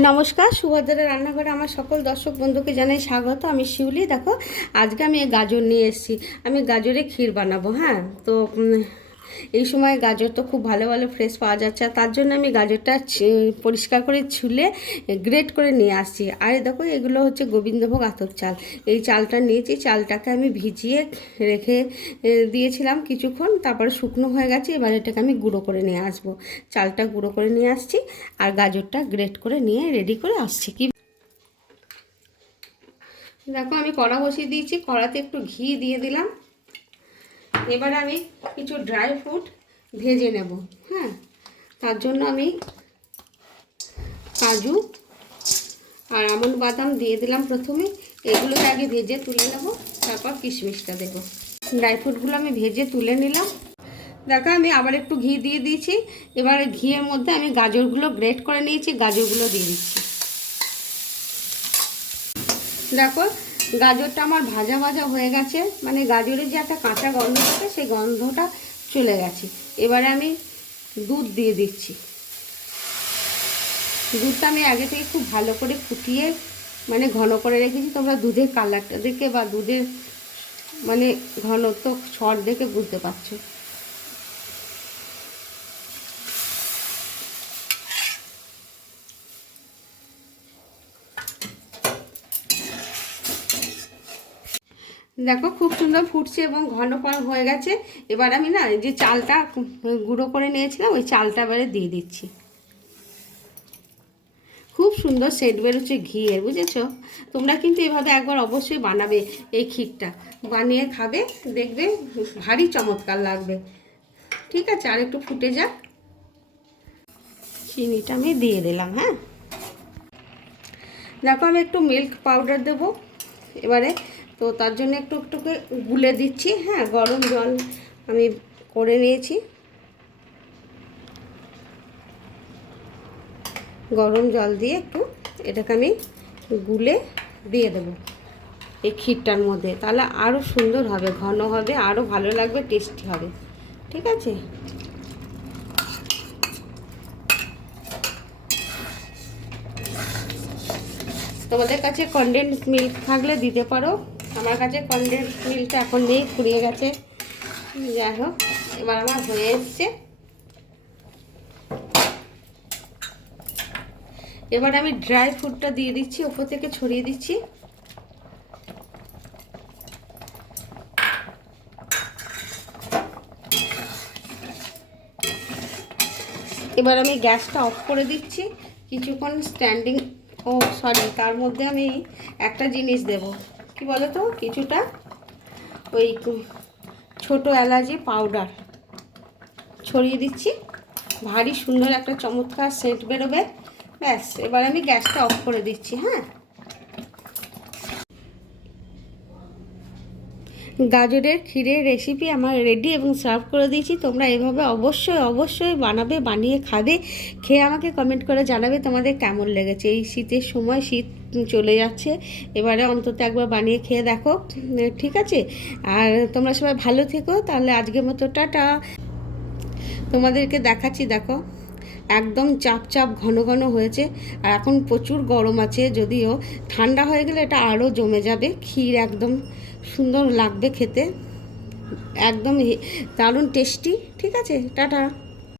নমস্কার, সুভদ্রা রান্নাঘরে আমার সকল দর্শক বন্ধুকে জানাই স্বাগত। আমি শিউলি। দেখো, আজকে আমি গাজর নিয়ে এসেছি। আমি গাজরে ক্ষীর বানাবো। হ্যাঁ, তো এই সময় গাজর তো খুব ভালো ভালো ফ্রেশ পাওয়া যাচ্ছে, আর তার জন্য আমি গাজরটা পরিষ্কার করে ছুলে গ্রেট করে নিয়ে আসছি। আর দেখো, এগুলো হচ্ছে গোবিন্দভোগ আতপ চাল। এই চালটা নিয়েছি, চালটাকে আমি ভিজিয়ে রেখে দিয়েছিলাম কিছুক্ষণ, তারপরে শুকনো হয়ে গেছে। এবার এটাকে আমি গুঁড়ো করে নিয়ে আসবো। চালটা গুঁড়ো করে নিয়ে আসছি, আর গাজরটা গ্রেট করে নিয়ে রেডি করে আসছি। কি দেখো, আমি কড়া বসিয়ে দিয়েছি, কড়াতে একটু ঘি দিয়ে দিলাম। এবার আমি কিছু ড্রাই ফ্রুট ভেজে নেব। হ্যাঁ, তার জন্য আমি কাজু আর আমন্ড বাদাম দিয়ে দিলাম প্রথমে। এগুলোকে আগে ভেজে তুলে নেব, তারপর কিশমিশটা দেবো। ড্রাই ফ্রুটগুলো আমি ভেজে তুলে নিলাম। দেখো, আমি আবার একটু ঘি দিয়ে দিয়েছি। এবারে ঘিয়ের মধ্যে আমি গাজরগুলো গ্রেট করে নিয়েছি, গাজরগুলো দিয়ে দিচ্ছি। দেখো, গাজরটা আমার ভাজা ভাজা হয়ে গেছে, মানে গাজরের যে একটা কাঁচা গন্ধ থাকে সেই গন্ধটা চলে গেছে। এবারে আমি দুধ দিয়ে দিচ্ছি। দুধটা আমি আগে থেকে খুব ভালো করে ফুটিয়ে মানে ঘন করে রেখেছি। তোমরা দুধের কালারটা দেখে বা দুধের মানে ঘনত্ব ছড় দেখে বুঝতে পারছো। দেখো, খুব সুন্দর ফুটছে এবং ঘন হয়ে গেছে। এবার আমি না যে চালটা গুঁড়ো করে নিয়েছিলাম, ওই চালটা এবারে দিয়ে দিচ্ছি। খুব সুন্দর সেন্ট বেরোচ্ছে ঘিয়ের, বুঝেছো? তোমরা কিন্তু এভাবে একবার অবশ্যই বানাবে। এই ক্ষীরটা বানিয়ে খাবে, দেখবে ভারী চমৎকার লাগবে। ঠিক আছে, আর একটু ফুটে যাক। চিনিটা আমি দিয়ে দিলাম। হ্যাঁ, দেখো, আমি একটু মিল্ক পাউডার দেবো এবারে। তো তার জন্য একটু একটু গুলে দিচ্ছি। হ্যাঁ, গরম জল আমি করে নিয়েছি। গরম জল দিয়ে একটু এটাকে আমি গুলে দিয়ে দেবো এই ক্ষীরটার মধ্যে। তাহলে আরও সুন্দর হবে, ঘন হবে, আরও ভালো লাগবে, টেস্টি হবে। ঠিক আছে, তোমাদের কাছে কনডেন্স মিল্ক থাকলে দিতে পারো। আমার কাছে কনডেন্স মিল্কটা এখন নেই, ফুরিয়ে গেছে। যাই হোক, এবার আমার হয়ে এসছে। এবার আমি ড্রাই ফ্রুটটা দিয়ে দিচ্ছি, ওপর থেকে ছড়িয়ে দিচ্ছি। এবার আমি গ্যাসটা অফ করে দিচ্ছি কিছুক্ষণ স্ট্যান্ডিং। ও সরি, তার মধ্যে আমি একটা জিনিস দেব। কি বলো তো, কিছুটা ওই ছোটো এলাচি পাউডার ছড়িয়ে দিচ্ছি। ভারী সুন্দর একটা চমৎকার সেন্ট বেরোবে। ব্যাস, এবার আমি গ্যাসটা অফ করে দিচ্ছি। হ্যাঁ, গাজরের ক্ষীরের রেসিপি আমার রেডি এবং সার্ভ করে দিয়েছি। তোমরা এভাবে অবশ্যই অবশ্যই বানাবে, বানিয়ে খাবে। খেয়ে আমাকে কমেন্ট করে জানাবে তোমাদের কেমন লেগেছে। এই শীতের সময় শীত চলে যাচ্ছে, এবারে অন্তত একবার বানিয়ে খেয়ে দেখো। ঠিক আছে, আর তোমরা সবাই ভালো থেকো। তাহলে আজকের মতো টাটা। তোমাদেরকে দেখাচ্ছি। দেখো, একদম চাপ চাপ ঘন ঘন হয়েছে, আর এখন প্রচুর গরম আছে। যদিও ঠান্ডা হয়ে গেলে এটা আরও জমে যাবে। ক্ষীর একদম সুন্দর লাগবে খেতে, একদম দারুণ টেস্টি। ঠিক আছে, টাটা।